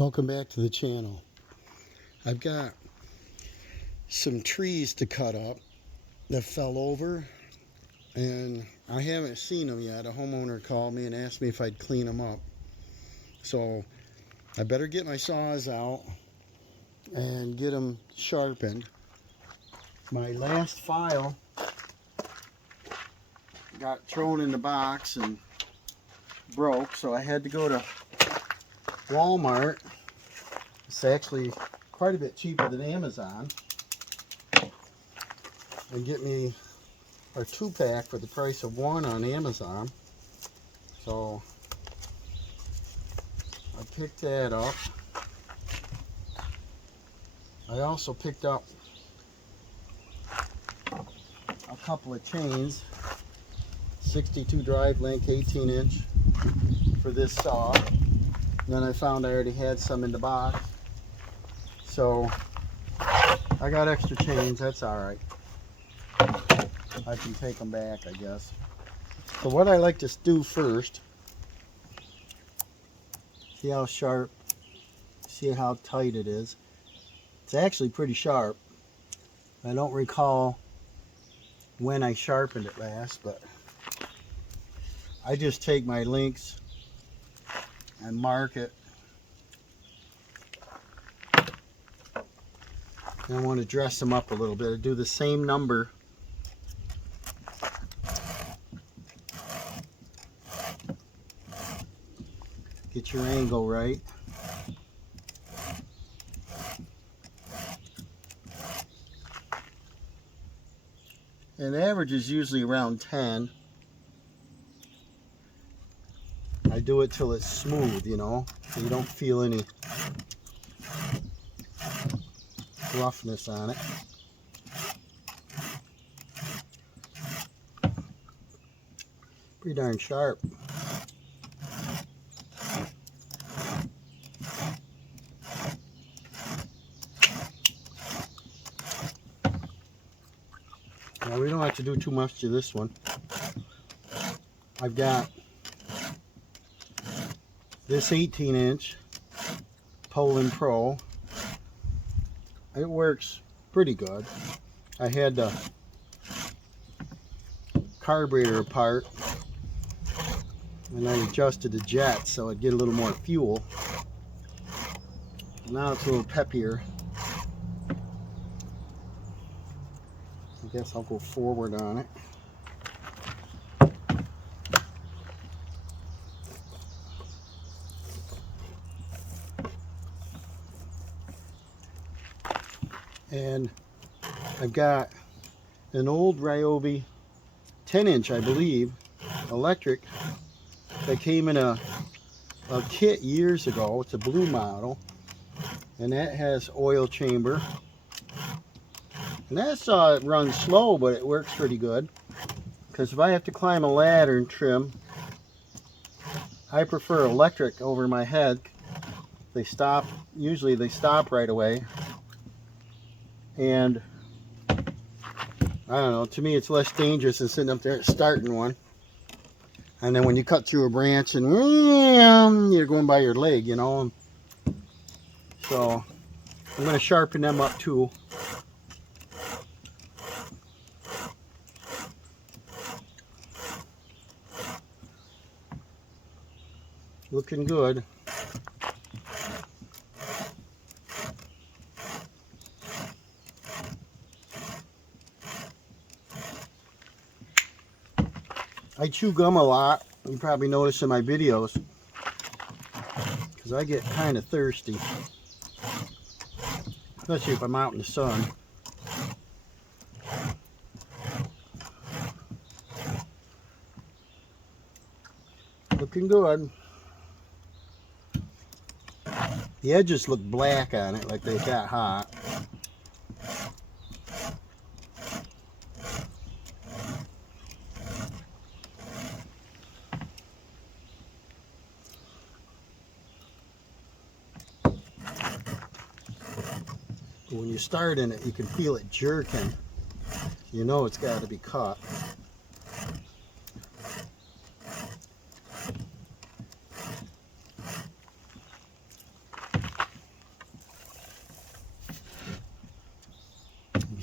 Welcome back to the channel. I've got some trees to cut up that fell over, and I haven't seen them yet. A homeowner called me and asked me if I'd clean them up. So I better get my saws out and get them sharpened. My last file got thrown in the box and broke, so I had to go to Walmart. It's actually quite a bit cheaper than Amazon, and get me a 2-pack for the price of one on Amazon. So I picked that up. I also picked up a couple of chains, 62 drive length, 18-inch for this saw. And then I found I already had some in the box, so I got extra chains. That's all right. I can take them back, I guess. So what I like to do first, see how sharp, see how tight it is. It's actually pretty sharp. I don't recall when I sharpened it last, but I just take my links and mark it. And I want to dress them up a little bit. I do the same number. Get your angle right. And the average is usually around 10. I do it till it's smooth, you know, so you don't feel any roughness on it. Pretty darn sharp. Now we don't have to do too much to this one. I've got this 18-inch Poland Pro. It works pretty good. I had the carburetor apart, and I adjusted the jet so I'd get a little more fuel. Now it's a little peppier. I guess I'll go forward on it. And I've got an old Ryobi 10-inch, I believe, electric that came in a kit years ago. It's a blue model, and that has oil chamber. And that saw it runs slow, but it works pretty good. Because if I have to climb a ladder and trim, I prefer electric over my head. They stop, usually they stop right away. And I don't know, to me it's less dangerous than sitting up there starting one. And then when you cut through a branch and you're going by your leg, you know. So I'm going to sharpen them up too. Looking good. I chew gum a lot. You probably notice in my videos, because I get kind of thirsty, especially if I'm out in the sun. Looking good. The edges look black on it, like they got hot. When you start in it, you can feel it jerking. You know it's got to be cut.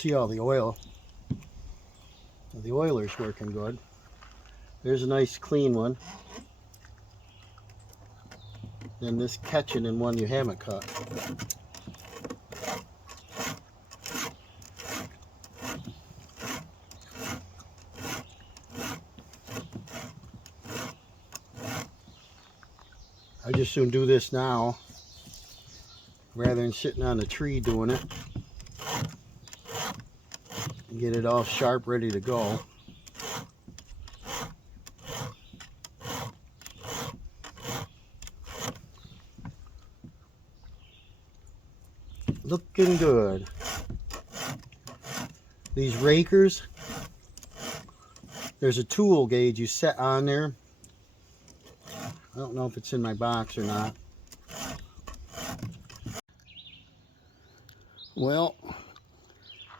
see all the oil. The oiler's working good. There's a nice clean one. Then this catching in one you haven't cut. I just soon do this now rather than sitting on a tree doing it. And get it all sharp, ready to go. Looking good. These rakers, there's a tool gauge you set on there. I don't know if it's in my box or not. Well,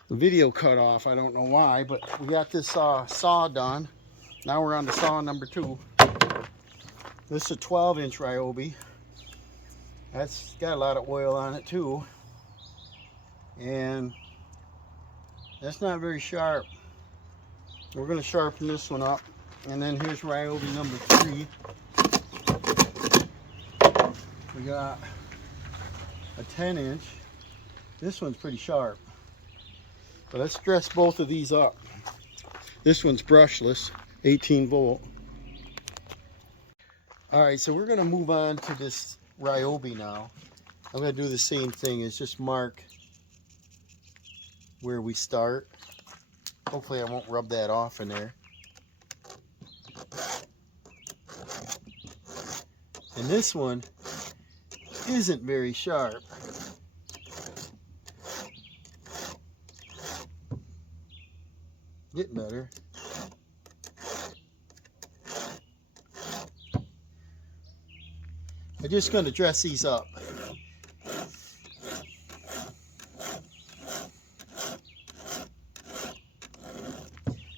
the video cut off. I don't know why, but we got this saw done. Now we're on to saw number 2. This is a 12-inch Ryobi. That's got a lot of oil on it too. And that's not very sharp. We're going to sharpen this one up. And then here's Ryobi number 3. We got a 10-inch. This one's pretty sharp. But let's dress both of these up. This one's brushless, 18 volt. Alright, so we're going to move on to this Ryobi now. I'm going to do the same thing, is just mark where we start. Hopefully I won't rub that off in there. And this one isn't very sharp. Getting better. I'm just going to dress these up.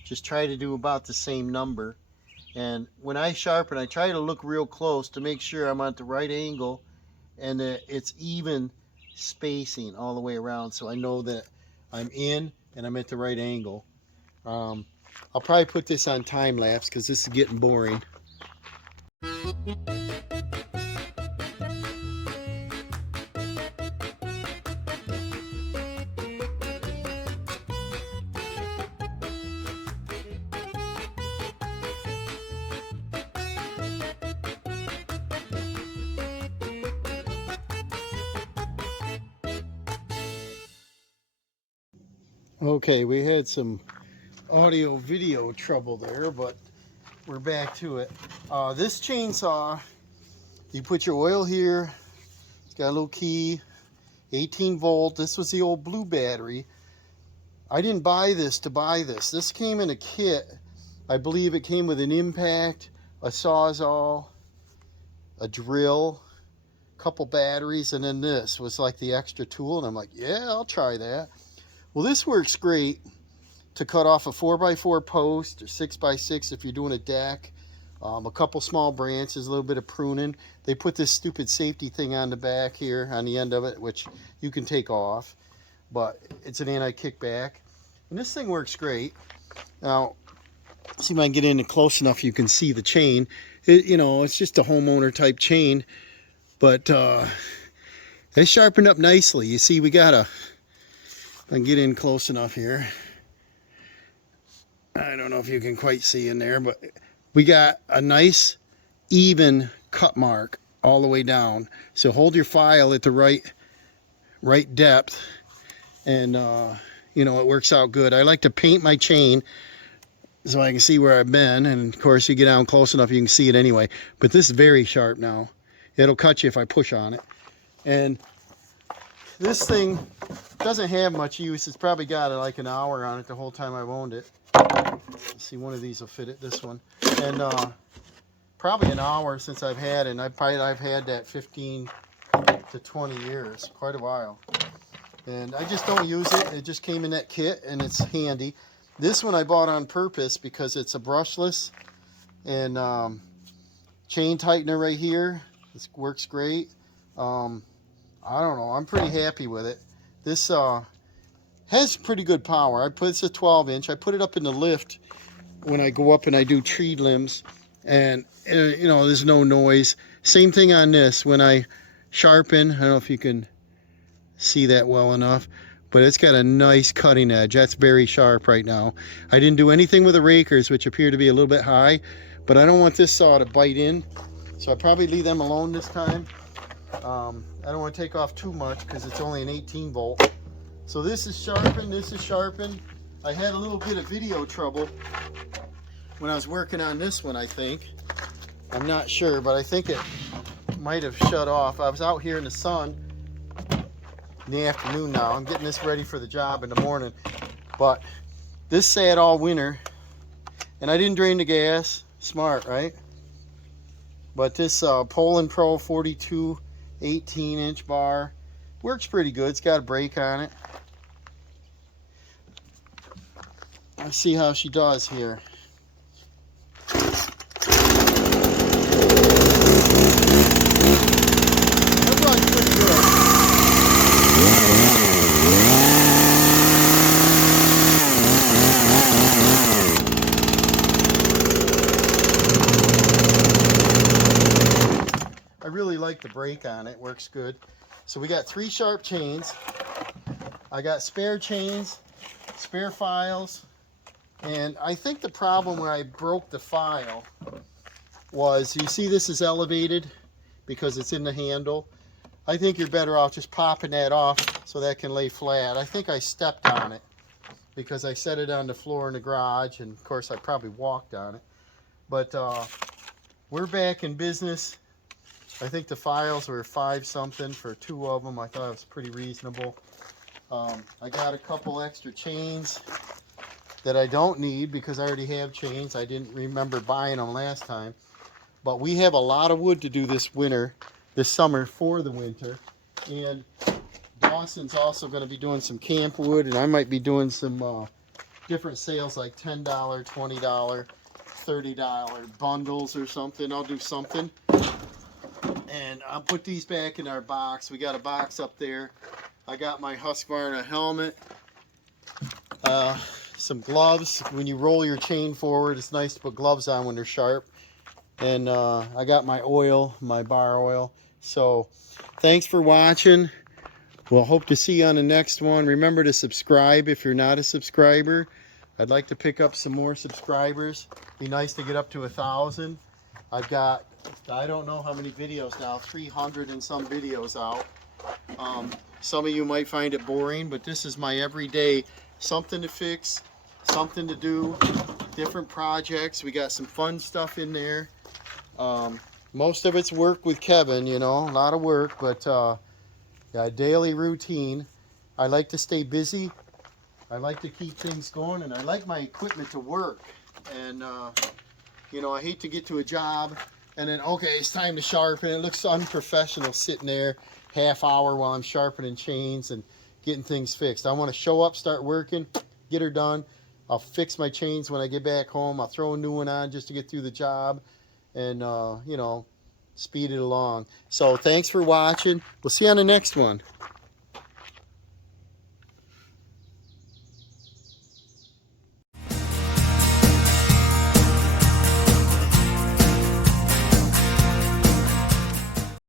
Just try to do about the same number. And when I sharpen, I try to look real close to make sure I'm at the right angle and that it's even spacing all the way around, so I know that I'm in and I'm at the right angle. I'll probably put this on time lapse because this is getting boring. Okay, we had some audio video trouble there, but we're back to it. This chainsaw, you put your oil here. It's got a little key, 18 volt. This was the old blue battery. I didn't buy this to buy this. This came in a kit. I believe it came with an impact, a sawzall, a drill, a couple batteries, and then this was like the extra tool. And I'm like, yeah, I'll try that. Well, this works great to cut off a 4x4 post or 6x6 if you're doing a deck. A couple small branches, a little bit of pruning. They put this stupid safety thing on the back here, on the end of it, which you can take off. But it's an anti-kickback. And this thing works great. Now, see if I can get in close enough you can see the chain. You know, it's just a homeowner type chain. But it's sharpened up nicely. You see, we got a... I can get in close enough here. I don't know if you can quite see in there, but we got a nice even cut mark all the way down. So hold your file at the right depth, and you know, it works out good. I like to paint my chain so I can see where I've been, and of course you get down close enough you can see it anyway. But this is very sharp now. It'll cut you if I push on it. And this thing doesn't have much use. It's probably got like an hour on it the whole time I've owned it. Let's see, one of these will fit it, this one. And probably an hour since I've had it. And I've had that 15 to 20 years, quite a while. And I just don't use it. It just came in that kit and it's handy. This one I bought on purpose because it's a brushless and chain tightener right here. This works great. I don't know. I'm pretty happy with it. This Has pretty good power. It's a 12-inch. I put it up in the lift when I go up and I do tree limbs, and you know, there's no noise. Same thing on this. When I sharpen, I don't know if you can see that well enough, but it's got a nice cutting edge. That's very sharp right now. I didn't do anything with the rakers, which appear to be a little bit high, but I don't want this saw to bite in, so I probably leave them alone this time. I don't want to take off too much because it's only an 18 volt. So this is sharpened, this is sharpened. I had a little bit of video trouble when I was working on this one, I think. I'm not sure, but I think it might have shut off. I was out here in the sun in the afternoon now. I'm getting this ready for the job in the morning. But this sat all winter, and I didn't drain the gas. Smart, right? But this Poland Pro 42 18-inch bar works pretty good. It's got a brake on it. Let's see how she does here. I really like the brake on it. Works good. So we got 3 sharp chains. I got spare chains, spare files, and I think the problem when I broke the file was, you see this is elevated because it's in the handle. I think you're better off just popping that off so that can lay flat. I think I stepped on it because I set it on the floor in the garage, and of course I probably walked on it. But we're back in business. I think the files were 5 something for 2 of them. I thought it was pretty reasonable. I got a couple extra chains that I don't need because I already have chains. I didn't remember buying them last time. But we have a lot of wood to do this summer for the winter. And Dawson's also going to be doing some camp wood, and I might be doing some different sales like $10, $20, $30 bundles or something. I'll do something. And I'll put these back in our box. We got a box up there. I got my Husqvarna helmet. Some gloves. When you roll your chain forward, it's nice to put gloves on when they're sharp. And I got my oil, my bar oil. So thanks for watching. We'll hope to see you on the next one. Remember to subscribe if you're not a subscriber. I'd like to pick up some more subscribers. Be nice to get up to 1,000. I've got, I don't know how many videos now, 300 and some videos out. Some of you might find it boring, but this is my everyday, something to fix, something to do, different projects. We got some fun stuff in there. Most of it's work with Kevin, you know, a lot of work, but yeah, daily routine. I like to stay busy. I like to keep things going, and I like my equipment to work. And you know, I hate to get to a job and then, okay, it's time to sharpen. It looks unprofessional sitting there half hour while I'm sharpening chains and getting things fixed. I want to show up, start working, get her done. I'll fix my chains when I get back home. I'll throw a new one on just to get through the job and, you know, speed it along. So thanks for watching. We'll see you on the next one.